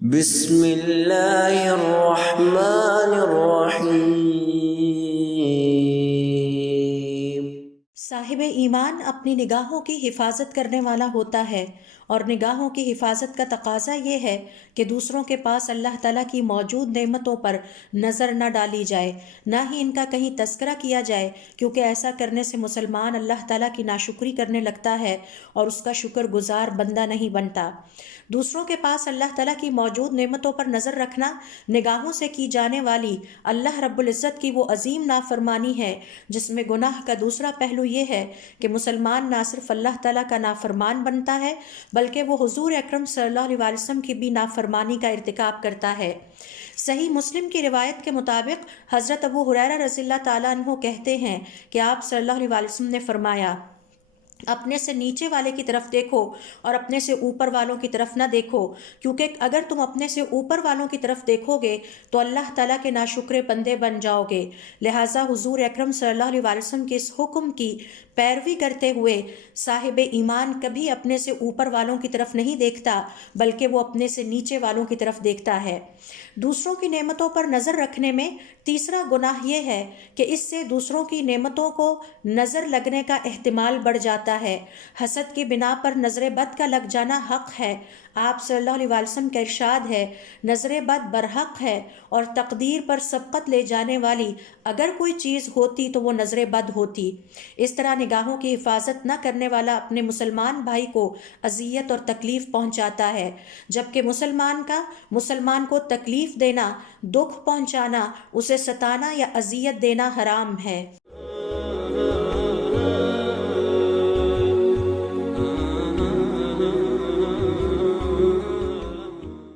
بسم اللہ الرحمن الرحیم۔ صاحب ایمان اپنی نگاہوں کی حفاظت کرنے والا ہوتا ہے، اور نگاہوں کی حفاظت کا تقاضا یہ ہے کہ دوسروں کے پاس اللہ تعالیٰ کی موجود نعمتوں پر نظر نہ ڈالی جائے، نہ ہی ان کا کہیں تذکرہ کیا جائے، کیونکہ ایسا کرنے سے مسلمان اللہ تعالیٰ کی ناشکری کرنے لگتا ہے اور اس کا شکر گزار بندہ نہیں بنتا۔ دوسروں کے پاس اللہ تعالیٰ کی موجود نعمتوں پر نظر رکھنا نگاہوں سے کی جانے والی اللہ رب العزت کی وہ عظیم نافرمانی ہے جس میں گناہ کا دوسرا پہلو یہ ہے کہ مسلمان نہ صرف اللہ تعالیٰ کا نافرمان بنتا ہے بلکہ وہ حضور اکرم صلی اللہ علیہ وسلم کی بھی نافرمانی کا ارتکاب کرتا ہے۔ صحیح مسلم کی روایت کے مطابق حضرت ابو ہریرہ رضی اللہ تعالیٰ عنہ کہتے ہیں کہ آپ صلی اللہ علیہ وسلم نے فرمایا، اپنے سے نیچے والے کی طرف دیکھو اور اپنے سے اوپر والوں کی طرف نہ دیکھو، کیونکہ اگر تم اپنے سے اوپر والوں کی طرف دیکھو گے تو اللہ تعالیٰ کے ناشکرے بندے بن جاؤ گے۔ لہٰذا حضور اکرم صلی اللہ علیہ وسلم کے اس حکم کی پیروی کرتے ہوئے صاحب ایمان کبھی اپنے سے اوپر والوں کی طرف نہیں دیکھتا بلکہ وہ اپنے سے نیچے والوں کی طرف دیکھتا ہے۔ دوسروں کی نعمتوں پر نظر رکھنے میں تیسرا گناہ یہ ہے کہ اس سے دوسروں کی نعمتوں کو نظر لگنے کا احتمال بڑھ جاتا ہے۔ حسد کی بنا پر نظر بد کا لگ جانا حق ہے۔ آپ صلی اللہ علیہ وسلم کا ارشاد ہے، نظر بد برحق ہے، اور تقدیر پر سبقت لے جانے والی اگر کوئی چیز ہوتی تو وہ نظر بد ہوتی۔ اس طرح نگاہوں کی حفاظت نہ کرنے والا اپنے مسلمان بھائی کو اذیت اور تکلیف پہنچاتا ہے، جبکہ مسلمان کو تکلیف دینا، دکھ پہنچانا، اسے ستانا یا اذیت دینا حرام ہے۔